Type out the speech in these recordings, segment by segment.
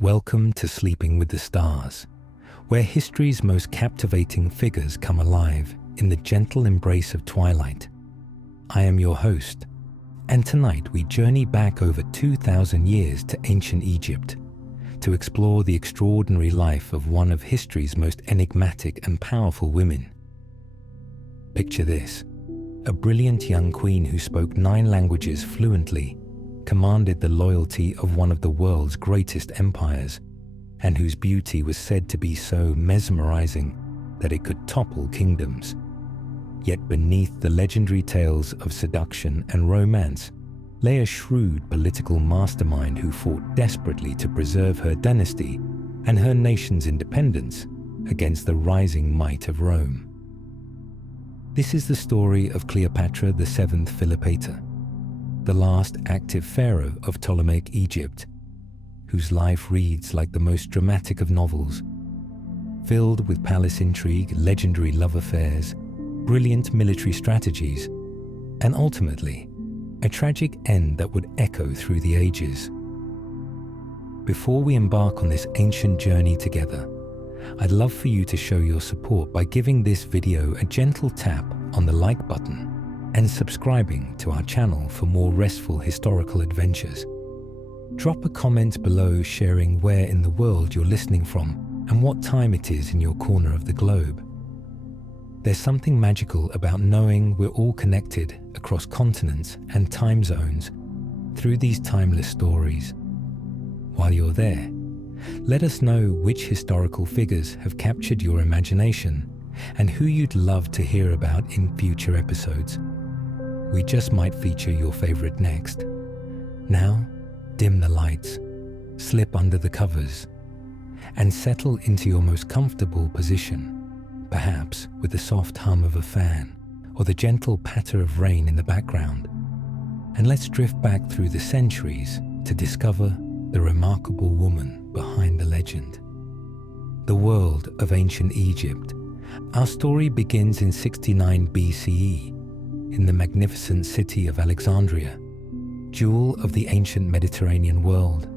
Welcome to Sleeping with the Stars, where history's most captivating figures come alive in the gentle embrace of twilight. I am your host, and tonight we journey back over 2,000 years to ancient Egypt to explore the extraordinary life of one of history's most enigmatic and powerful women. Picture this: a brilliant young queen who spoke 9 languages fluently, commanded the loyalty of one of the world's greatest empires, and whose beauty was said to be so mesmerizing that it could topple kingdoms. Yet beneath the legendary tales of seduction and romance lay a shrewd political mastermind who fought desperately to preserve her dynasty and her nation's independence against the rising might of Rome. This is the story of Cleopatra VII Philopator, the last active pharaoh of Ptolemaic Egypt, whose life reads like the most dramatic of novels, filled with palace intrigue, legendary love affairs, brilliant military strategies, and ultimately, a tragic end that would echo through the ages. Before we embark on this ancient journey together, I'd love for you to show your support by giving this video a gentle tap on the like button and subscribing to our channel for more restful historical adventures. Drop a comment below sharing where in the world you're listening from and what time it is in your corner of the globe. There's something magical about knowing we're all connected across continents and time zones through these timeless stories. While you're there, let us know which historical figures have captured your imagination and who you'd love to hear about in future episodes. We just might feature your favorite next. Now, dim the lights, slip under the covers, and settle into your most comfortable position, perhaps with the soft hum of a fan or the gentle patter of rain in the background. And let's drift back through the centuries to discover the remarkable woman behind the legend. The world of ancient Egypt. Our story begins in 69 BCE, in the magnificent city of Alexandria, jewel of the ancient Mediterranean world.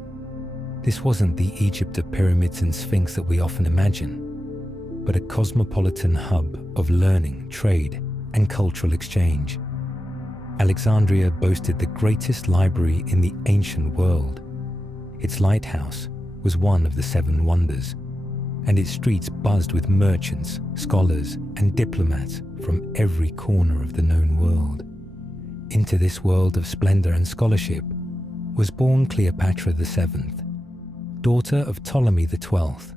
This wasn't the Egypt of pyramids and sphinx that we often imagine, but a cosmopolitan hub of learning, trade, and cultural exchange. Alexandria boasted the greatest library in the ancient world. Its lighthouse was one of the 7 wonders, and its streets buzzed with merchants, scholars, and diplomats from every corner of the known world. Into this world of splendor and scholarship was born Cleopatra VII, daughter of Ptolemy XII,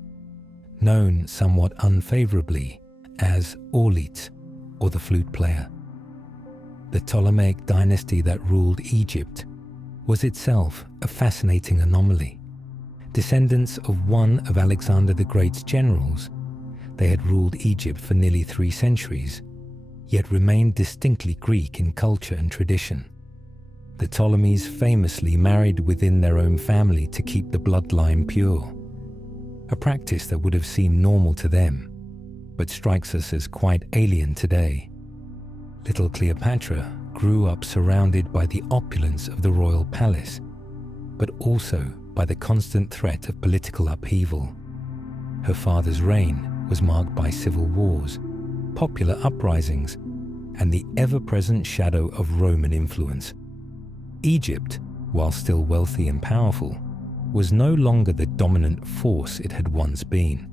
known somewhat unfavorably as Orlit, or the flute player. The Ptolemaic dynasty that ruled Egypt was itself a fascinating anomaly. Descendants of one of Alexander the Great's generals, they had ruled Egypt for nearly 3 centuries, yet remained distinctly Greek in culture and tradition. The Ptolemies famously married within their own family to keep the bloodline pure, a practice that would have seemed normal to them, but strikes us as quite alien today. Little Cleopatra grew up surrounded by the opulence of the royal palace, but also by the constant threat of political upheaval. Her father's reign was marked by civil wars, popular uprisings, and the ever-present shadow of Roman influence. Egypt, while still wealthy and powerful, was no longer the dominant force it had once been.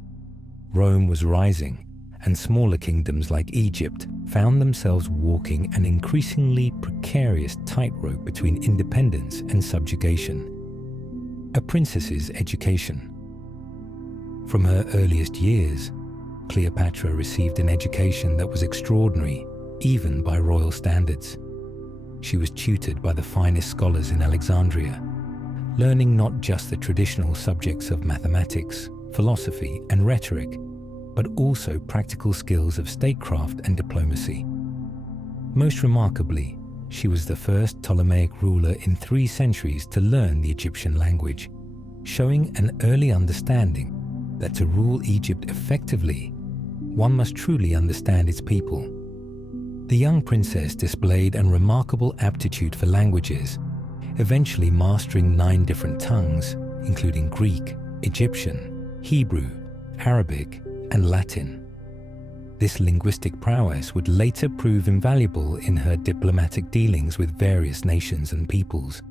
Rome was rising, and smaller kingdoms like Egypt found themselves walking an increasingly precarious tightrope between independence and subjugation. A princess's education. From her earliest years, Cleopatra received an education that was extraordinary, even by royal standards. She was tutored by the finest scholars in Alexandria, learning not just the traditional subjects of mathematics, philosophy, and rhetoric, but also practical skills of statecraft and diplomacy. Most remarkably, she was the first Ptolemaic ruler in 3 centuries to learn the Egyptian language, showing an early understanding that to rule Egypt effectively, one must truly understand its people. The young princess displayed a remarkable aptitude for languages, eventually mastering 9 different tongues, including Greek, Egyptian, Hebrew, Arabic, and Latin. This linguistic prowess would later prove invaluable in her diplomatic dealings with various nations and peoples.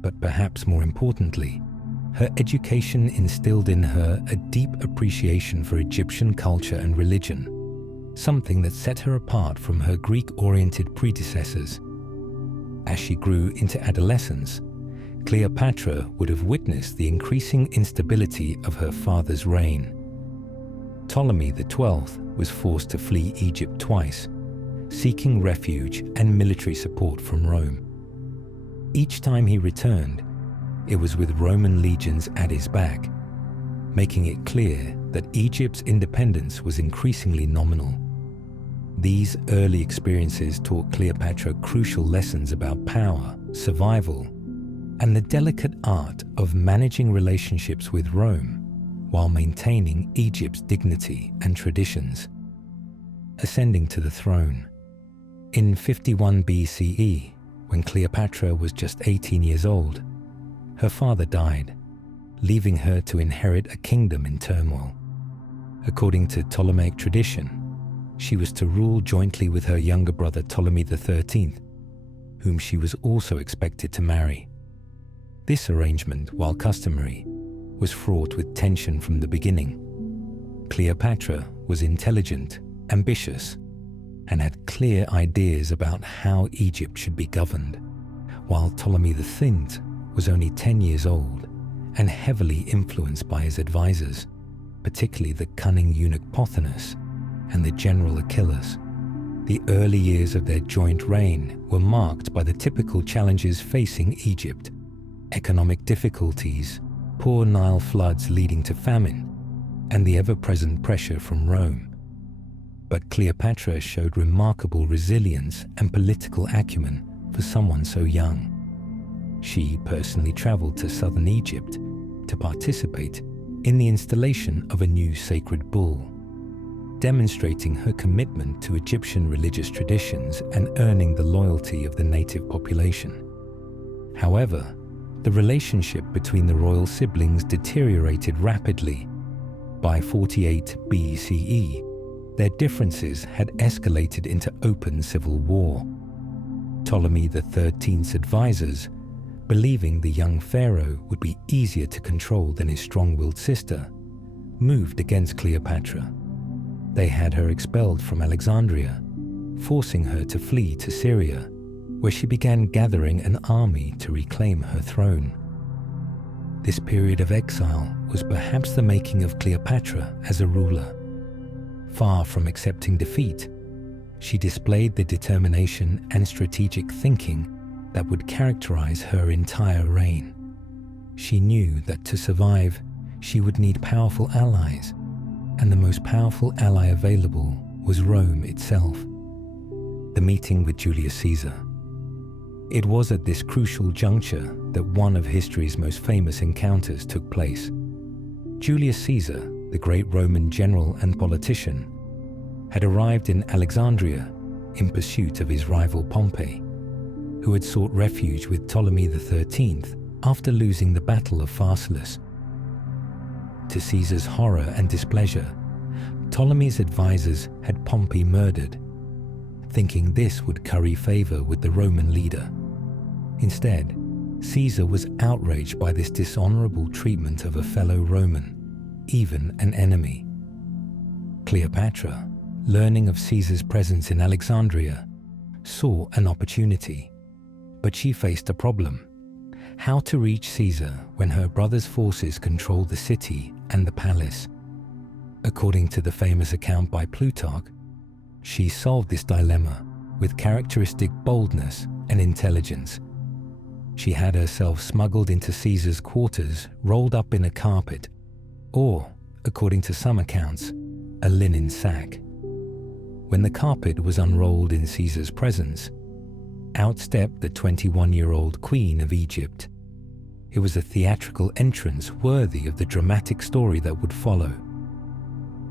But perhaps more importantly, her education instilled in her a deep appreciation for Egyptian culture and religion, something that set her apart from her Greek-oriented predecessors. As she grew into adolescence, Cleopatra would have witnessed the increasing instability of her father's reign. Ptolemy XII was forced to flee Egypt twice, seeking refuge and military support from Rome. Each time he returned, it was with Roman legions at his back, making it clear that Egypt's independence was increasingly nominal. These early experiences taught Cleopatra crucial lessons about power, survival, and the delicate art of managing relationships with Rome while maintaining Egypt's dignity and traditions. Ascending to the throne. In 51 BCE, when Cleopatra was just 18 years old, her father died, leaving her to inherit a kingdom in turmoil. According to Ptolemaic tradition, she was to rule jointly with her younger brother Ptolemy XIII, whom she was also expected to marry. This arrangement, while customary, was fraught with tension from the beginning. Cleopatra was intelligent, ambitious, and had clear ideas about how Egypt should be governed, while Ptolemy V was only 10 years old and heavily influenced by his advisors, particularly the cunning eunuch Pothinus and the general Achilles. The early years of their joint reign were marked by the typical challenges facing Egypt: economic difficulties, poor Nile floods leading to famine, and the ever-present pressure from Rome. But Cleopatra showed remarkable resilience and political acumen for someone so young. She personally traveled to southern Egypt to participate in the installation of a new sacred bull, demonstrating her commitment to Egyptian religious traditions and earning the loyalty of the native population. However, the relationship between the royal siblings deteriorated rapidly. By 48 BCE, their differences had escalated into open civil war. Ptolemy XIII's advisors, believing the young pharaoh would be easier to control than his strong-willed sister, moved against Cleopatra. They had her expelled from Alexandria, forcing her to flee to Syria, where she began gathering an army to reclaim her throne. This period of exile was perhaps the making of Cleopatra as a ruler. Far from accepting defeat, she displayed the determination and strategic thinking that would characterize her entire reign. She knew that to survive, she would need powerful allies, and the most powerful ally available was Rome itself. The meeting with Julius Caesar. It was at this crucial juncture that one of history's most famous encounters took place. Julius Caesar, the great Roman general and politician, had arrived in Alexandria in pursuit of his rival Pompey, who had sought refuge with Ptolemy XIII after losing the Battle of Pharsalus. To Caesar's horror and displeasure, Ptolemy's advisors had Pompey murdered, thinking this would curry favor with the Roman leader. Instead, Caesar was outraged by this dishonorable treatment of a fellow Roman, even an enemy. Cleopatra, learning of Caesar's presence in Alexandria, saw an opportunity, but she faced a problem: how to reach Caesar when her brother's forces controlled the city and the palace. According to the famous account by Plutarch, she solved this dilemma with characteristic boldness and intelligence. She had herself smuggled into Caesar's quarters, rolled up in a carpet, or, according to some accounts, a linen sack. When the carpet was unrolled in Caesar's presence, out stepped the 21-year-old Queen of Egypt. It was a theatrical entrance worthy of the dramatic story that would follow.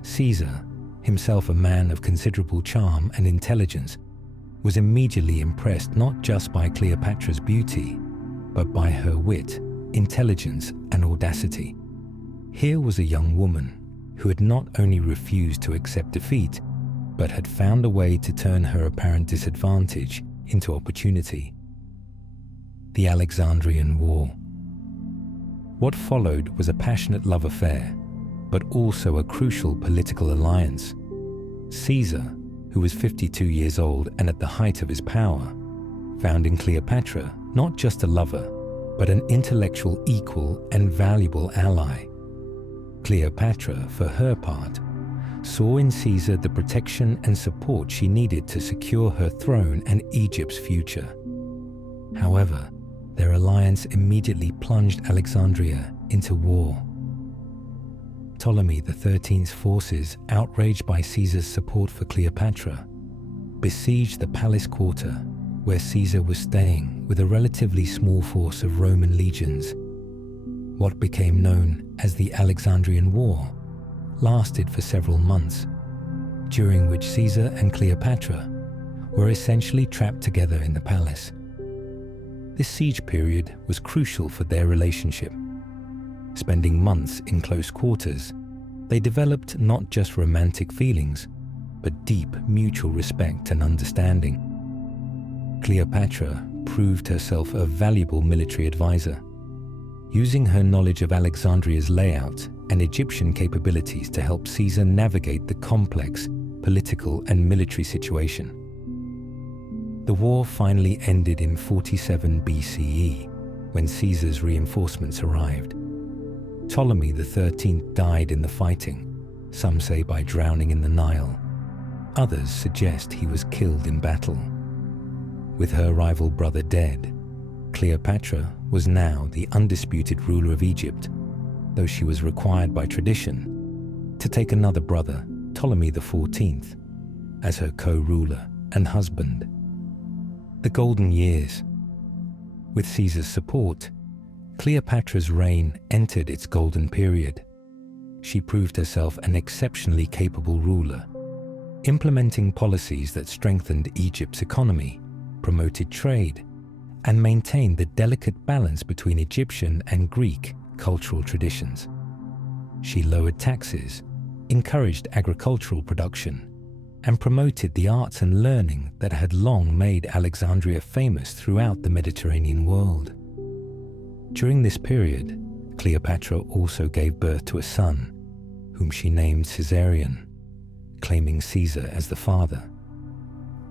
Caesar, himself a man of considerable charm and intelligence, was immediately impressed not just by Cleopatra's beauty, but by her wit, intelligence, and audacity. Here was a young woman who had not only refused to accept defeat, but had found a way to turn her apparent disadvantage into opportunity. The Alexandrian War. What followed was a passionate love affair, but also a crucial political alliance. Caesar, who was 52 years old and at the height of his power, found in Cleopatra not just a lover, but an intellectual equal and valuable ally. Cleopatra, for her part, saw in Caesar the protection and support she needed to secure her throne and Egypt's future. However, their alliance immediately plunged Alexandria into war. Ptolemy XIII's forces, outraged by Caesar's support for Cleopatra, besieged the palace quarter where Caesar was staying with a relatively small force of Roman legions. What became known as the Alexandrian War lasted for several months, during which Caesar and Cleopatra were essentially trapped together in the palace. This siege period was crucial for their relationship. Spending months in close quarters, they developed not just romantic feelings, but deep mutual respect and understanding. Cleopatra proved herself a valuable military advisor, using her knowledge of Alexandria's layout and Egyptian capabilities to help Caesar navigate the complex political and military situation. The war finally ended in 47 BCE, when Caesar's reinforcements arrived. Ptolemy XIII died in the fighting, some say by drowning in the Nile. Others suggest he was killed in battle. With her rival brother dead, Cleopatra was now the undisputed ruler of Egypt, though she was required by tradition to take another brother, Ptolemy XIV, as her co-ruler and husband. The Golden Years. With Caesar's support, Cleopatra's reign entered its golden period. She proved herself an exceptionally capable ruler, implementing policies that strengthened Egypt's economy, promoted trade, and maintained the delicate balance between Egyptian and Greek cultural traditions. She lowered taxes, encouraged agricultural production, and promoted the arts and learning that had long made Alexandria famous throughout the Mediterranean world. During this period, Cleopatra also gave birth to a son, whom she named Caesarion, claiming Caesar as the father.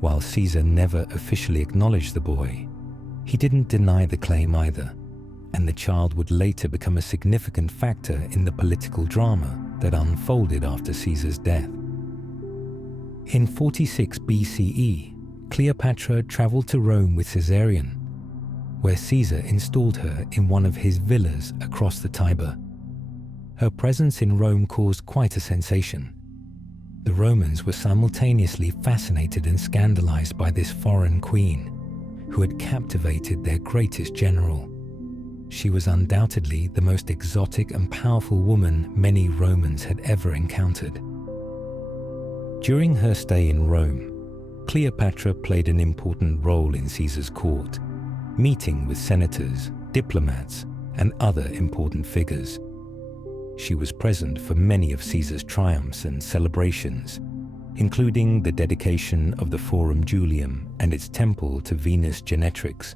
While Caesar never officially acknowledged the boy, he didn't deny the claim either, and the child would later become a significant factor in the political drama that unfolded after Caesar's death. In 46 BCE, Cleopatra traveled to Rome with Caesarion, where Caesar installed her in one of his villas across the Tiber. Her presence in Rome caused quite a sensation. The Romans were simultaneously fascinated and scandalized by this foreign queen, who had captivated their greatest general. She was undoubtedly the most exotic and powerful woman many Romans had ever encountered. During her stay in Rome, Cleopatra played an important role in Caesar's court, meeting with senators, diplomats, and other important figures. She was present for many of Caesar's triumphs and celebrations, including the dedication of the Forum Julium and its temple to Venus Genetrix,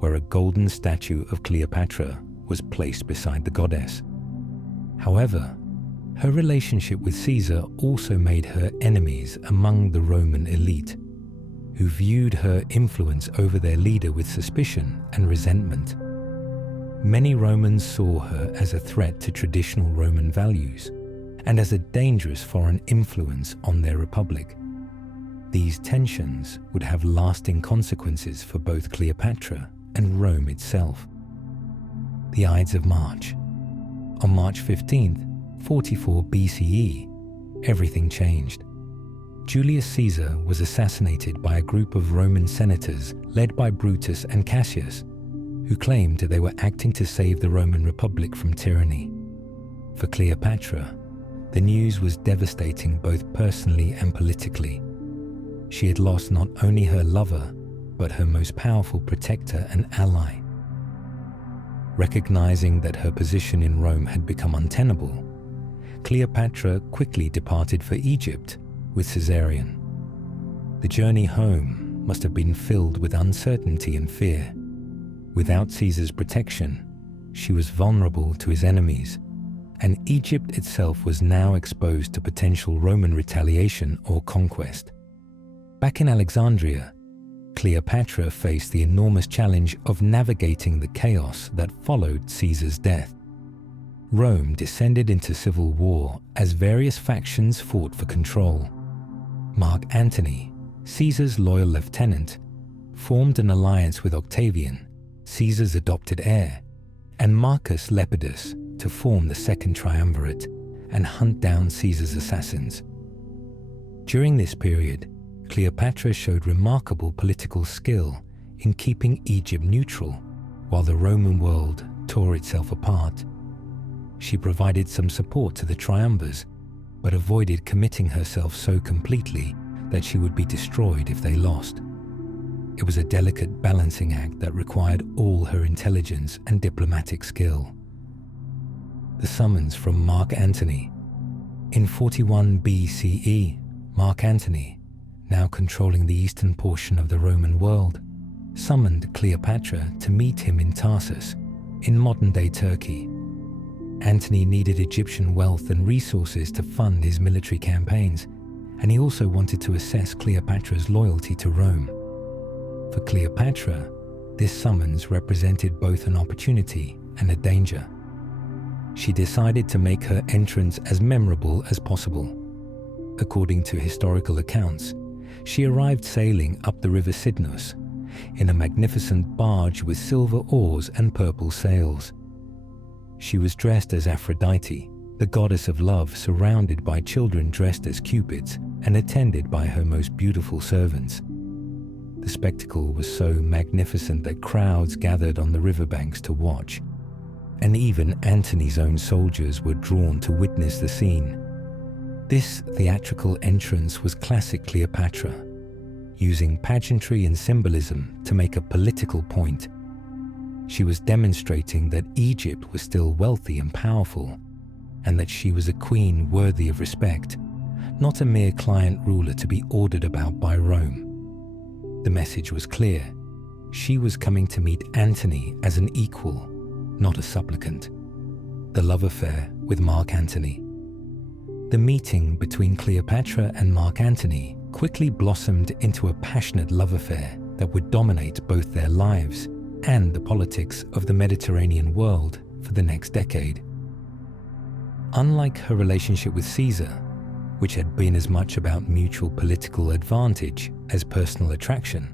where a golden statue of Cleopatra was placed beside the goddess. However, her relationship with Caesar also made her enemies among the Roman elite, who viewed her influence over their leader with suspicion and resentment. Many Romans saw her as a threat to traditional Roman values and as a dangerous foreign influence on their republic. These tensions would have lasting consequences for both Cleopatra and Rome itself. The Ides of March. On March 15th, 44 BCE, everything changed. Julius Caesar was assassinated by a group of Roman senators led by Brutus and Cassius, who claimed they were acting to save the Roman Republic from tyranny. For Cleopatra, the news was devastating both personally and politically. She had lost not only her lover, but her most powerful protector and ally. Recognizing that her position in Rome had become untenable, Cleopatra quickly departed for Egypt with Caesarion. The journey home must have been filled with uncertainty and fear. Without Caesar's protection, she was vulnerable to his enemies, and Egypt itself was now exposed to potential Roman retaliation or conquest. Back in Alexandria, Cleopatra faced the enormous challenge of navigating the chaos that followed Caesar's death. Rome descended into civil war as various factions fought for control. Mark Antony, Caesar's loyal lieutenant, formed an alliance with Octavian, Caesar's adopted heir, and Marcus Lepidus to form the Second Triumvirate and hunt down Caesar's assassins. During this period, Cleopatra showed remarkable political skill in keeping Egypt neutral while the Roman world tore itself apart. She provided some support to the triumvirs, but avoided committing herself so completely that she would be destroyed if they lost. It was a delicate balancing act that required all her intelligence and diplomatic skill. The summons from Mark Antony. In 41 BCE, Mark Antony, now controlling the eastern portion of the Roman world, summoned Cleopatra to meet him in Tarsus, in modern-day Turkey. Antony needed Egyptian wealth and resources to fund his military campaigns, and he also wanted to assess Cleopatra's loyalty to Rome. For Cleopatra, this summons represented both an opportunity and a danger. She decided to make her entrance as memorable as possible. According to historical accounts, she arrived sailing up the river Cydnus in a magnificent barge with silver oars and purple sails. She was dressed as Aphrodite, the goddess of love, surrounded by children dressed as cupids and attended by her most beautiful servants. The spectacle was so magnificent that crowds gathered on the riverbanks to watch, and even Antony's own soldiers were drawn to witness the scene. This theatrical entrance was classic Cleopatra, using pageantry and symbolism to make a political point. She was demonstrating that Egypt was still wealthy and powerful, and that she was a queen worthy of respect, not a mere client ruler to be ordered about by Rome. The message was clear. She was coming to meet Antony as an equal, not a supplicant. The love affair with Mark Antony. The meeting between Cleopatra and Mark Antony quickly blossomed into a passionate love affair that would dominate both their lives and the politics of the Mediterranean world for the next decade. Unlike her relationship with Caesar, which had been as much about mutual political advantage as personal attraction,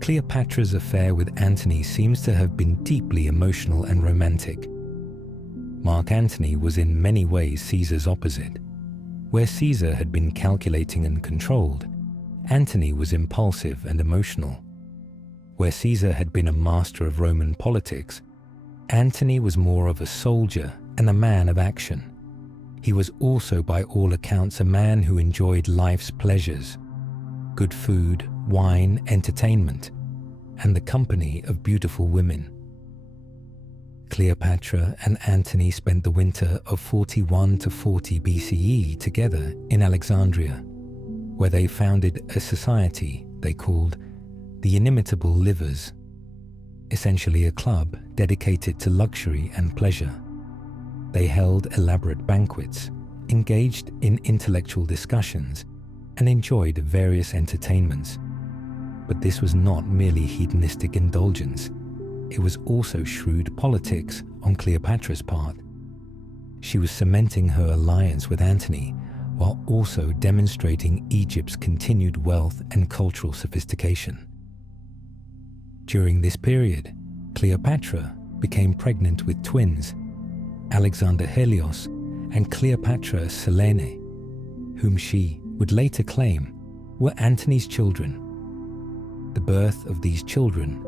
Cleopatra's affair with Antony seems to have been deeply emotional and romantic. Mark Antony was in many ways Caesar's opposite. Where Caesar had been calculating and controlled, Antony was impulsive and emotional. Where Caesar had been a master of Roman politics, Antony was more of a soldier and a man of action. He was also by all accounts a man who enjoyed life's pleasures, good food, wine, entertainment, and the company of beautiful women. Cleopatra and Antony spent the winter of 41 to 40 BCE together in Alexandria, where they founded a society they called the Inimitable Livers, essentially a club dedicated to luxury and pleasure. They held elaborate banquets, engaged in intellectual discussions, and enjoyed various entertainments. But this was not merely hedonistic indulgence. It was also shrewd politics on Cleopatra's part. She was cementing her alliance with Antony while also demonstrating Egypt's continued wealth and cultural sophistication. During this period, Cleopatra became pregnant with twins, Alexander Helios and Cleopatra Selene, whom she would later claim were Antony's children. The birth of these children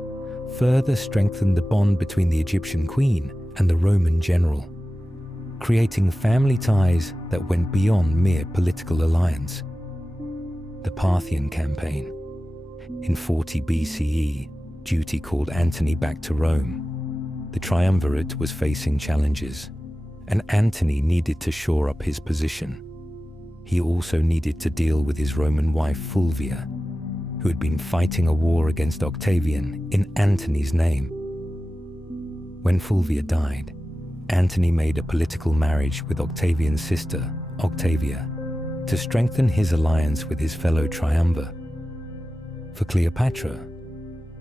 further strengthened the bond between the Egyptian queen and the Roman general, creating family ties that went beyond mere political alliance. The Parthian campaign. In 40 BCE, duty called Antony back to Rome. The triumvirate was facing challenges, and Antony needed to shore up his position. He also needed to deal with his Roman wife Fulvia, who had been fighting a war against Octavian in Antony's name. When Fulvia died, Antony made a political marriage with Octavian's sister, Octavia, to strengthen his alliance with his fellow triumvir. For Cleopatra,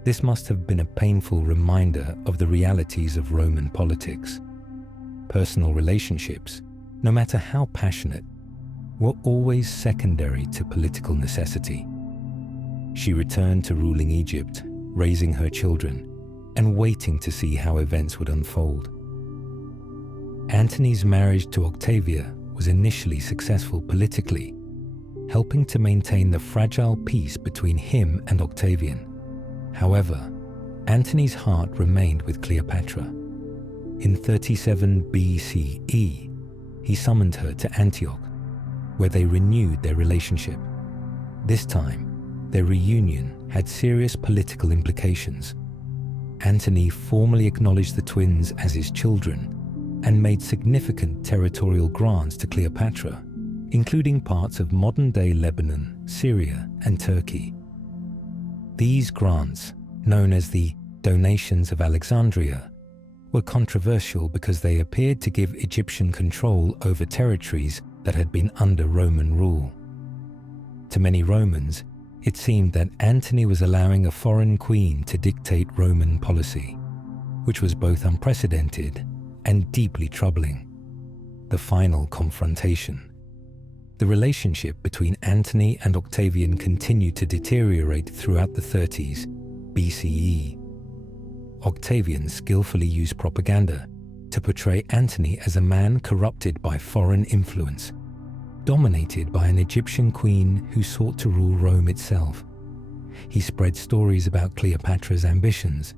this must have been a painful reminder of the realities of Roman politics. Personal relationships, no matter how passionate, were always secondary to political necessity. She returned to ruling Egypt, raising her children, and waiting to see how events would unfold. Antony's marriage to Octavia was initially successful politically, helping to maintain the fragile peace between him and Octavian. However, Antony's heart remained with Cleopatra. In 37 BCE, he summoned her to Antioch, where they renewed their relationship. This time, their reunion had serious political implications. Antony formally acknowledged the twins as his children and made significant territorial grants to Cleopatra, including parts of modern-day Lebanon, Syria, and Turkey. These grants, known as the Donations of Alexandria, were controversial because they appeared to give Egyptian control over territories that had been under Roman rule. To many Romans, it seemed that Antony was allowing a foreign queen to dictate Roman policy, which was both unprecedented and deeply troubling. The final confrontation. The relationship between Antony and Octavian continued to deteriorate throughout the 30s BCE. Octavian skillfully used propaganda to portray Antony as a man corrupted by foreign influence, dominated by an Egyptian queen who sought to rule Rome itself. He spread stories about Cleopatra's ambitions,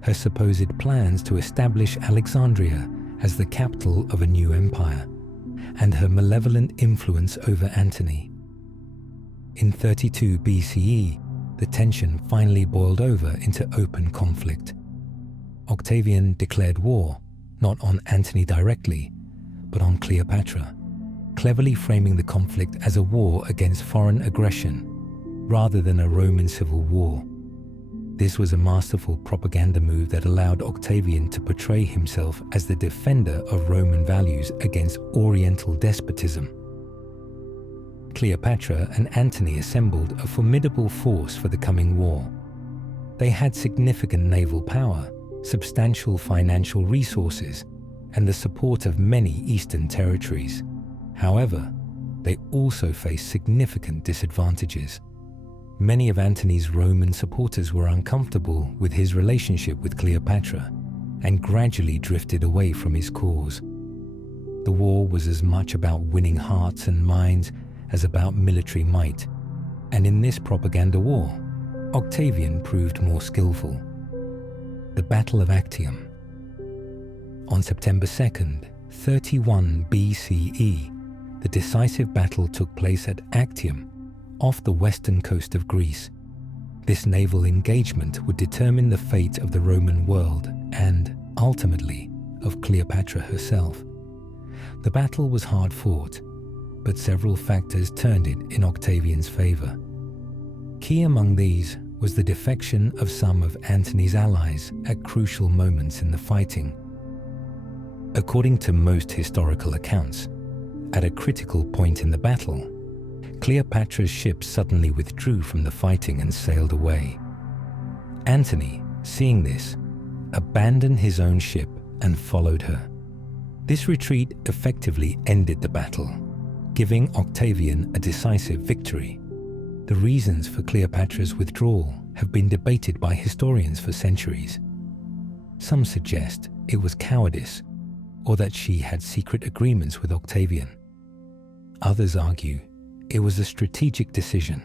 her supposed plans to establish Alexandria as the capital of a new empire, and her malevolent influence over Antony. In 32 BCE, the tension finally boiled over into open conflict. Octavian declared war, not on Antony directly, but on Cleopatra, cleverly framing the conflict as a war against foreign aggression, rather than a Roman civil war. This was a masterful propaganda move that allowed Octavian to portray himself as the defender of Roman values against Oriental despotism. Cleopatra and Antony assembled a formidable force for the coming war. They had significant naval power, substantial financial resources, and the support of many eastern territories. However, they also faced significant disadvantages. Many of Antony's Roman supporters were uncomfortable with his relationship with Cleopatra and gradually drifted away from his cause. The war was as much about winning hearts and minds as about military might, and in this propaganda war, Octavian proved more skillful. The Battle of Actium. On September 2nd, 31 BCE, the decisive battle took place at Actium, off the western coast of Greece. This naval engagement would determine the fate of the Roman world and, ultimately, of Cleopatra herself. The battle was hard fought, but several factors turned it in Octavian's favor. Key among these was the defection of some of Antony's allies at crucial moments in the fighting. According to most historical accounts, at a critical point in the battle, Cleopatra's ship suddenly withdrew from the fighting and sailed away. Antony, seeing this, abandoned his own ship and followed her. This retreat effectively ended the battle, giving Octavian a decisive victory. The reasons for Cleopatra's withdrawal have been debated by historians for centuries. Some suggest it was cowardice, or that she had secret agreements with Octavian. Others argue it was a strategic decision,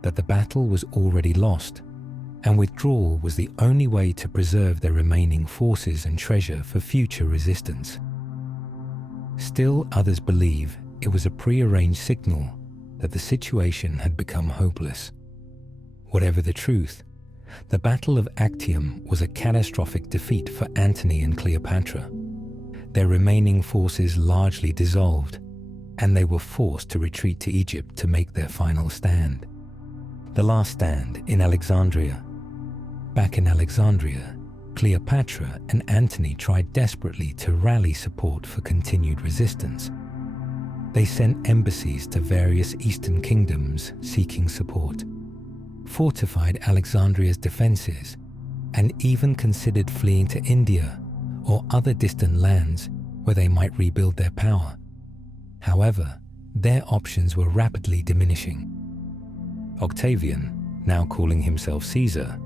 that the battle was already lost, and withdrawal was the only way to preserve their remaining forces and treasure for future resistance. Still, others believe it was a prearranged signal that the situation had become hopeless. Whatever the truth, The Battle of Actium was a catastrophic defeat for Antony and Cleopatra. Their remaining forces largely dissolved, and they were forced to retreat to Egypt to make their final stand. The last stand in Alexandria. Back in Alexandria, Cleopatra and Antony tried desperately to rally support for continued resistance. They sent embassies to various eastern kingdoms seeking support, fortified Alexandria's defenses, and even considered fleeing to India or other distant lands where they might rebuild their power. However, their options were rapidly diminishing. Octavian, now calling himself Caesar,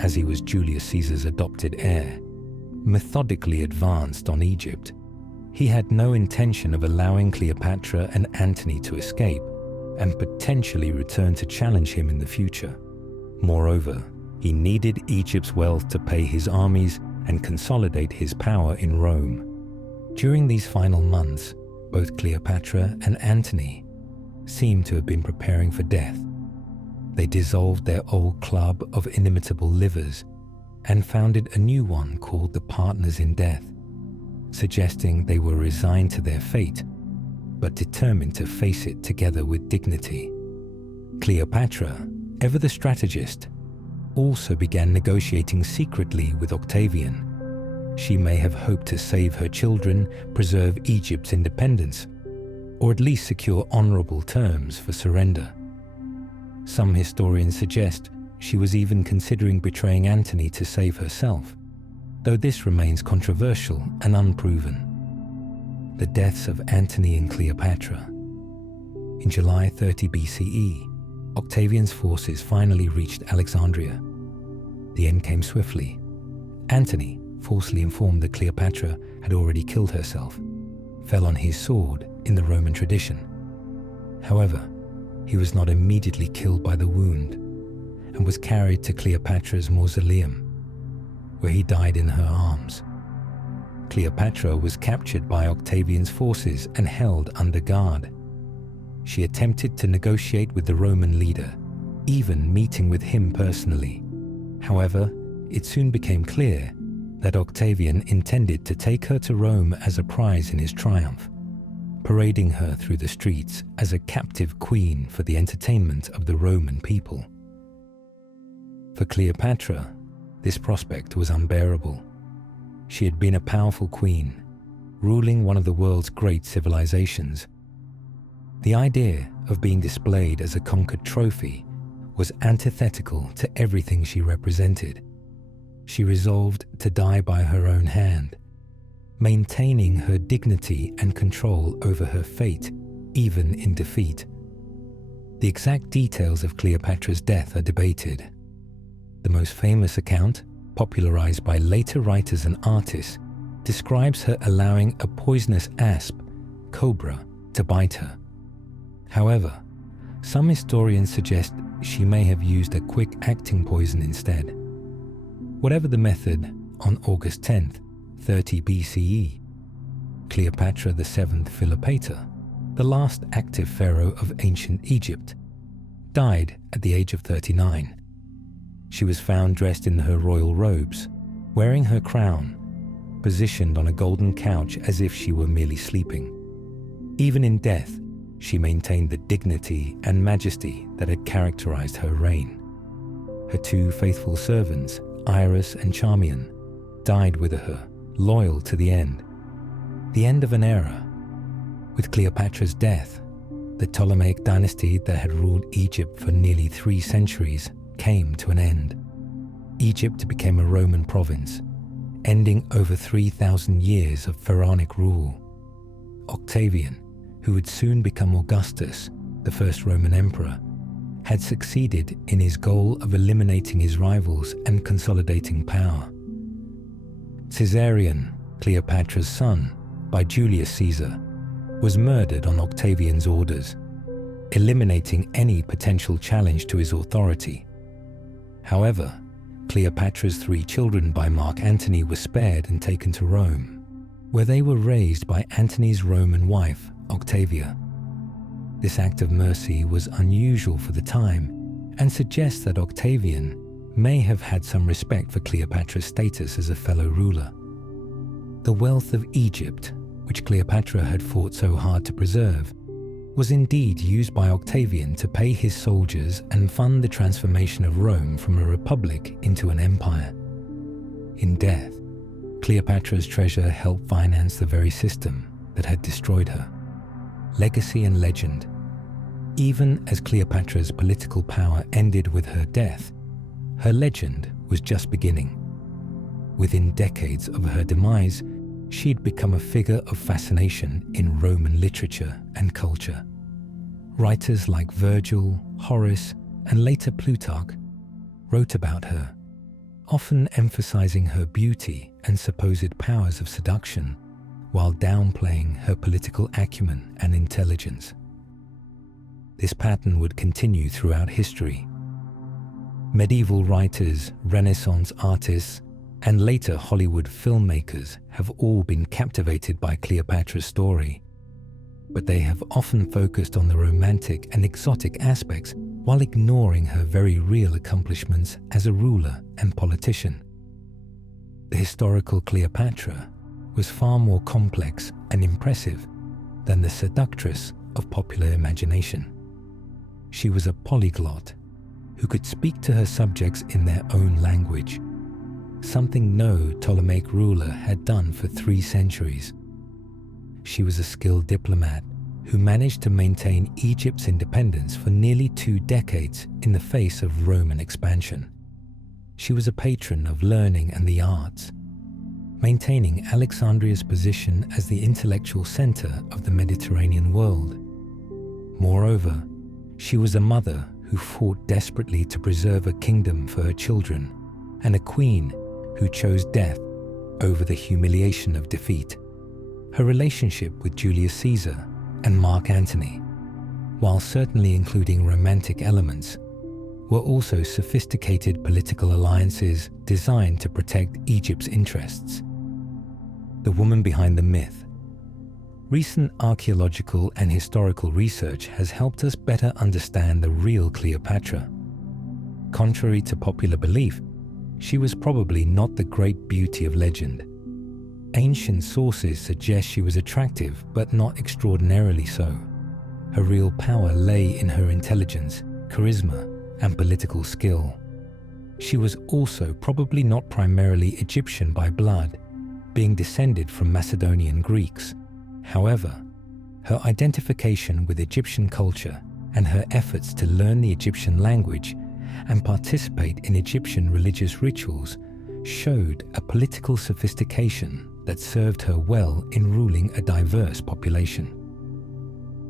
as he was Julius Caesar's adopted heir, methodically advanced on Egypt. He had no intention of allowing Cleopatra and Antony to escape and potentially return to challenge him in the future. Moreover, he needed Egypt's wealth to pay his armies and consolidate his power in Rome. During these final months, both Cleopatra and Antony seemed to have been preparing for death. They dissolved their old club of inimitable livers and founded a new one called the Partners in Death, suggesting they were resigned to their fate, but determined to face it together with dignity. Cleopatra, ever the strategist, also began negotiating secretly with Octavian. She may have hoped to save her children, preserve Egypt's independence, or at least secure honorable terms for surrender. Some historians suggest she was even considering betraying Antony to save herself, though this remains controversial and unproven. The deaths of Antony and Cleopatra. In July 30 BCE, Octavian's forces finally reached Alexandria. The end came swiftly. Antony, falsely informed that Cleopatra had already killed herself, fell on his sword in the Roman tradition. However, he was not immediately killed by the wound and was carried to Cleopatra's mausoleum, where he died in her arms. Cleopatra was captured by Octavian's forces and held under guard. She attempted to negotiate with the Roman leader, even meeting with him personally. However, it soon became clear that Octavian intended to take her to Rome as a prize in his triumph, parading her through the streets as a captive queen for the entertainment of the Roman people. For Cleopatra, this prospect was unbearable. She had been a powerful queen, ruling one of the world's great civilizations. The idea of being displayed as a conquered trophy was antithetical to everything she represented. She resolved to die by her own hand, maintaining her dignity and control over her fate, even in defeat. The exact details of Cleopatra's death are debated. The most famous account, popularized by later writers and artists, describes her allowing a poisonous asp, cobra, to bite her. However, some historians suggest she may have used a quick-acting poison instead. Whatever the method, on August 10th, 30 BCE, Cleopatra VII Philopator, the last active pharaoh of ancient Egypt, died at the age of 39. She was found dressed in her royal robes, wearing her crown, positioned on a golden couch as if she were merely sleeping. Even in death, she maintained the dignity and majesty that had characterized her reign. Her two faithful servants, Iris and Charmian, died with her, loyal to the end. The end of an era. With Cleopatra's death, the Ptolemaic dynasty that had ruled Egypt for nearly 3 centuries came to an end. Egypt became a Roman province, ending over 3,000 years of pharaonic rule. Octavian, who would soon become Augustus, the first Roman emperor, had succeeded in his goal of eliminating his rivals and consolidating power. Caesarion, Cleopatra's son, by Julius Caesar, was murdered on Octavian's orders, eliminating any potential challenge to his authority. However, Cleopatra's 3 children by Mark Antony were spared and taken to Rome, where they were raised by Antony's Roman wife, Octavia. This act of mercy was unusual for the time and suggests that Octavian may have had some respect for Cleopatra's status as a fellow ruler. The wealth of Egypt, which Cleopatra had fought so hard to preserve, was indeed used by Octavian to pay his soldiers and fund the transformation of Rome from a republic into an empire. In death, Cleopatra's treasure helped finance the very system that had destroyed her. Legacy and legend. Even as Cleopatra's political power ended with her death, her legend was just beginning. Within decades of her demise, she'd become a figure of fascination in Roman literature and culture. Writers like Virgil, Horace, and later Plutarch wrote about her, often emphasizing her beauty and supposed powers of seduction, while downplaying her political acumen and intelligence. This pattern would continue throughout history. Medieval writers, Renaissance artists, and later Hollywood filmmakers have all been captivated by Cleopatra's story, but they have often focused on the romantic and exotic aspects while ignoring her very real accomplishments as a ruler and politician. The historical Cleopatra was far more complex and impressive than the seductress of popular imagination. She was a polyglot who could speak to her subjects in their own language, something no Ptolemaic ruler had done for 3 centuries. She was a skilled diplomat who managed to maintain Egypt's independence for nearly 2 decades in the face of Roman expansion. She was a patron of learning and the arts, maintaining Alexandria's position as the intellectual center of the Mediterranean world. Moreover, she was a mother who fought desperately to preserve a kingdom for her children, and a queen who chose death over the humiliation of defeat. Her relationship with Julius Caesar and Mark Antony, while certainly including romantic elements, were also sophisticated political alliances designed to protect Egypt's interests. The woman behind the myth. Recent archaeological and historical research has helped us better understand the real Cleopatra. Contrary to popular belief, she was probably not the great beauty of legend. Ancient sources suggest she was attractive, but not extraordinarily so. Her real power lay in her intelligence, charisma, and political skill. She was also probably not primarily Egyptian by blood, being descended from Macedonian Greeks. However, her identification with Egyptian culture and her efforts to learn the Egyptian language and participate in Egyptian religious rituals showed a political sophistication that served her well in ruling a diverse population.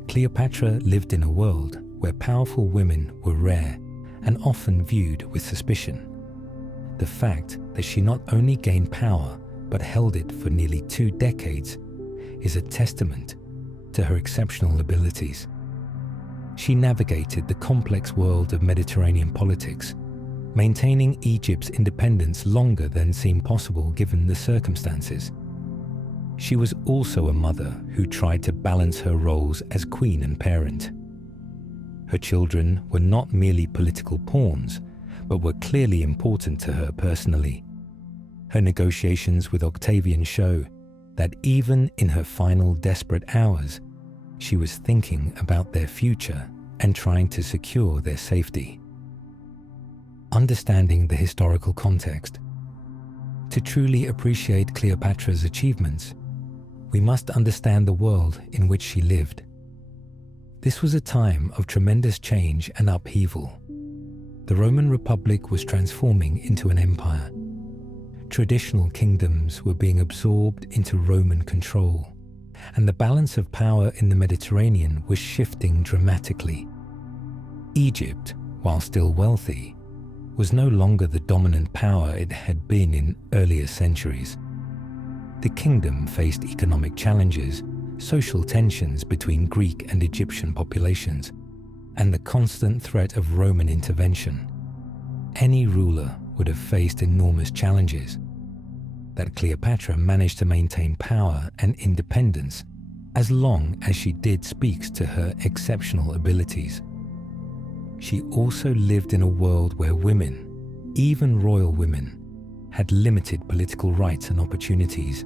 Cleopatra lived in a world where powerful women were rare and often viewed with suspicion. The fact that she not only gained power but held it for nearly 2 decades is a testament to her exceptional abilities. She navigated the complex world of Mediterranean politics, maintaining Egypt's independence longer than seemed possible given the circumstances. She was also a mother who tried to balance her roles as queen and parent. Her children were not merely political pawns, but were clearly important to her personally. Her negotiations with Octavian show that even in her final desperate hours, she was thinking about their future and trying to secure their safety. Understanding the historical context. To truly appreciate Cleopatra's achievements, we must understand the world in which she lived. This was a time of tremendous change and upheaval. The Roman Republic was transforming into an empire. Traditional kingdoms were being absorbed into Roman control, and the balance of power in the Mediterranean was shifting dramatically. Egypt, while still wealthy, was no longer the dominant power it had been in earlier centuries. The kingdom faced economic challenges, social tensions between Greek and Egyptian populations, and the constant threat of Roman intervention. Any ruler would have faced enormous challenges. That Cleopatra managed to maintain power and independence as long as she did speaks to her exceptional abilities. She also lived in a world where women, even royal women had limited political rights and opportunities.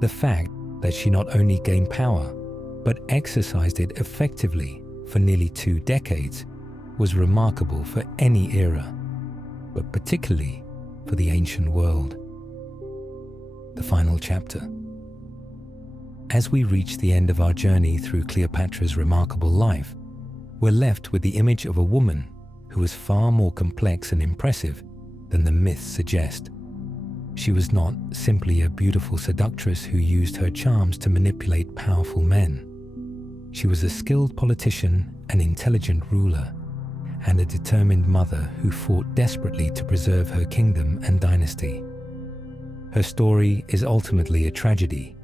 The fact that she not only gained power, but exercised it effectively for nearly 2 decades was remarkable for any era, but particularly for the ancient world. The final chapter. As we reach the end of our journey through Cleopatra's remarkable life, we're left with the image of a woman who was far more complex and impressive than the myths suggest. She was not simply a beautiful seductress who used her charms to manipulate powerful men. She was a skilled politician, an intelligent ruler, and a determined mother who fought desperately to preserve her kingdom and dynasty. Her story is ultimately a tragedy,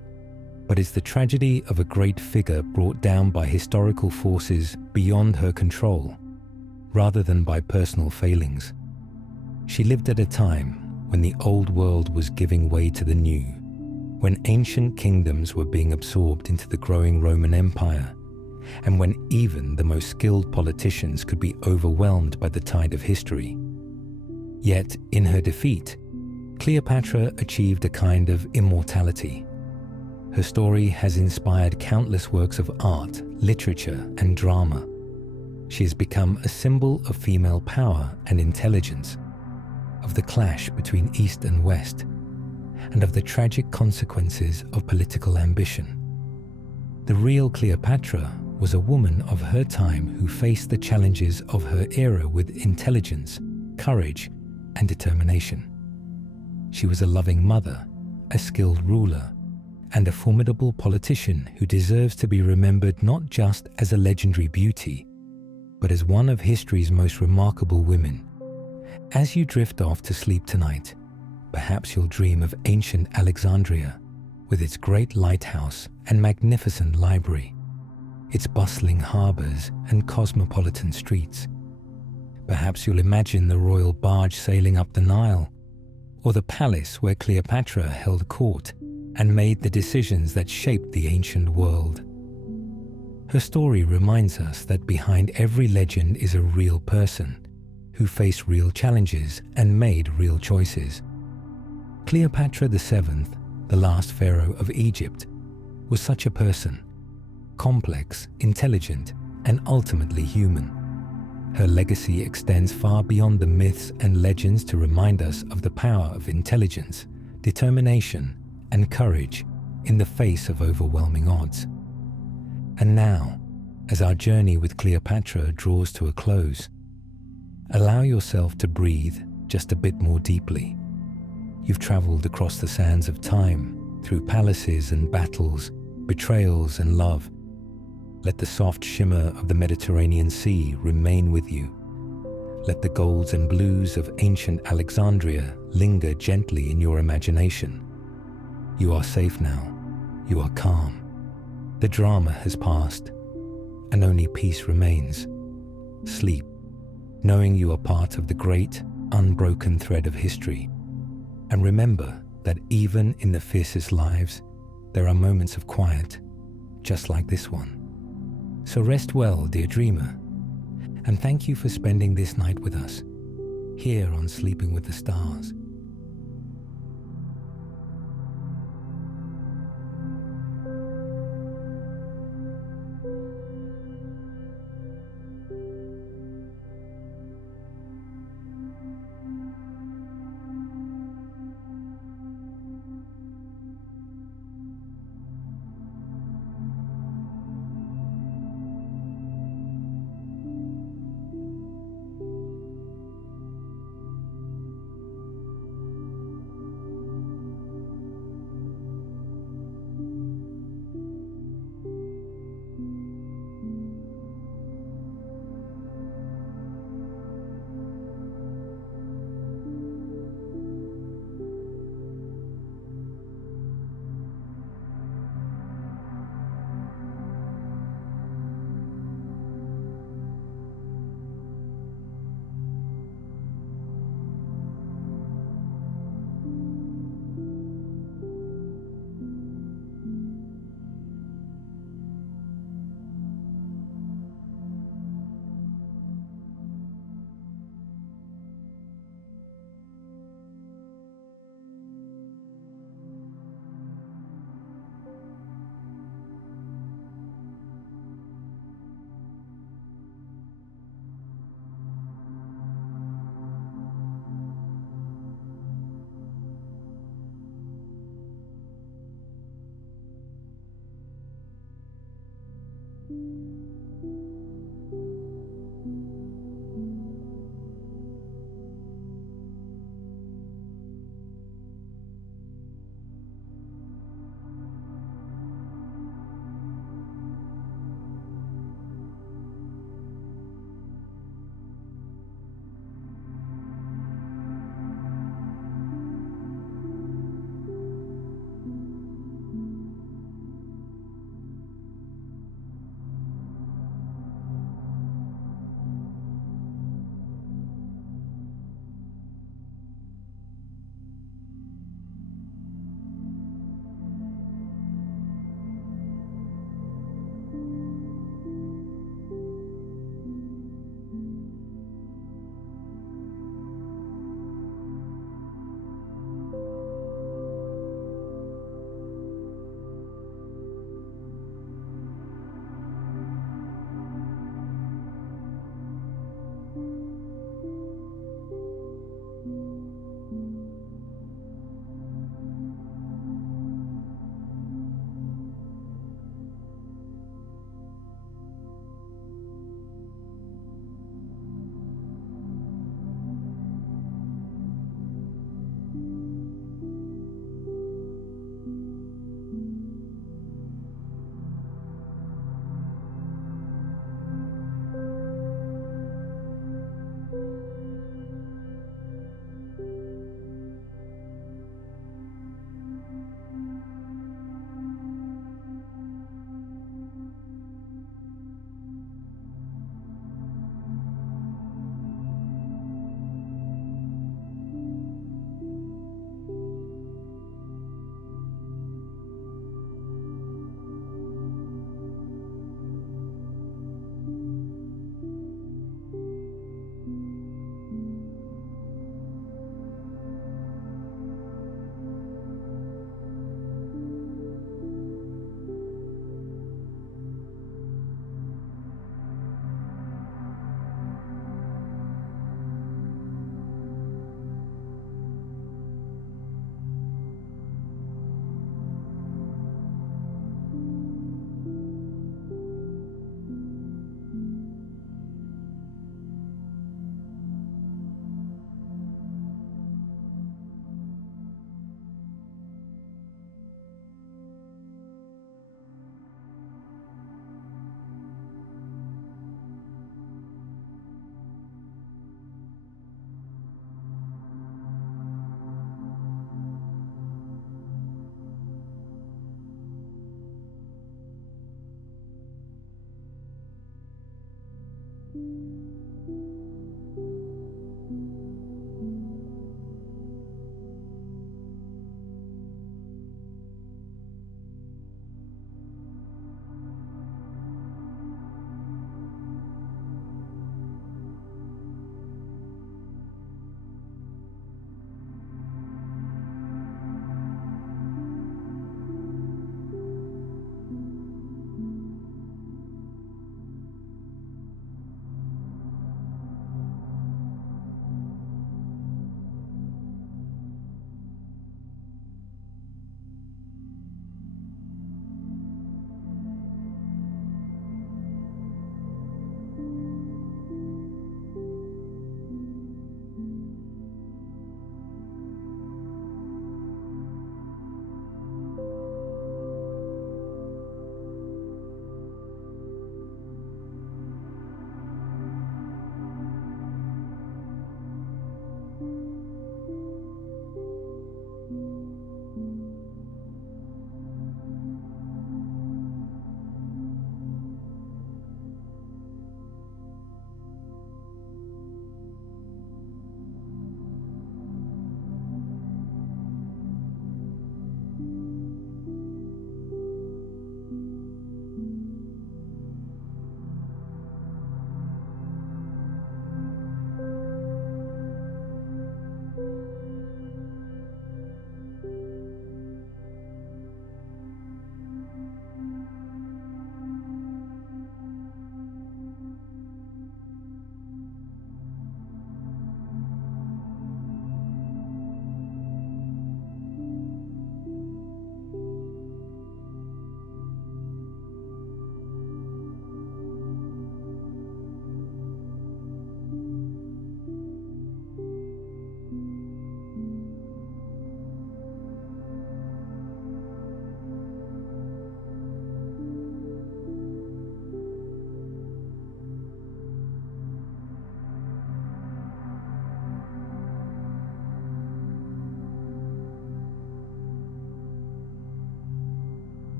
but it's the tragedy of a great figure brought down by historical forces beyond her control, rather than by personal failings. She lived at a time when the old world was giving way to the new, when ancient kingdoms were being absorbed into the growing Roman Empire, and when even the most skilled politicians could be overwhelmed by the tide of history. Yet, in her defeat, Cleopatra achieved a kind of immortality. Her story has inspired countless works of art, literature, and drama. She has become a symbol of female power and intelligence, of the clash between East and West, and of the tragic consequences of political ambition. The real Cleopatra was a woman of her time who faced the challenges of her era with intelligence, courage, and determination. She was a loving mother, a skilled ruler, and a formidable politician who deserves to be remembered not just as a legendary beauty, but as one of history's most remarkable women. As you drift off to sleep tonight, perhaps you'll dream of ancient Alexandria, with its great lighthouse and magnificent library, its bustling harbors and cosmopolitan streets. Perhaps you'll imagine the royal barge sailing up the Nile, or the palace where Cleopatra held court and made the decisions that shaped the ancient world. Her story reminds us that behind every legend is a real person who faced real challenges and made real choices. Cleopatra VII, the last pharaoh of Egypt, was such a person, complex, intelligent, and ultimately human. Her legacy extends far beyond the myths and legends to remind us of the power of intelligence, determination, and courage in the face of overwhelming odds. And now, as our journey with Cleopatra draws to a close, allow yourself to breathe just a bit more deeply. You've traveled across the sands of time, through palaces and battles, betrayals and love. Let the soft shimmer of the Mediterranean Sea remain with you. Let the golds and blues of ancient Alexandria linger gently in your imagination. You are safe now. You are calm. The drama has passed, and only peace remains. Sleep, knowing you are part of the great, unbroken thread of history. And remember that even in the fiercest lives, there are moments of quiet, just like this one. So rest well, dear dreamer, and thank you for spending this night with us, here on Sleeping with the Stars.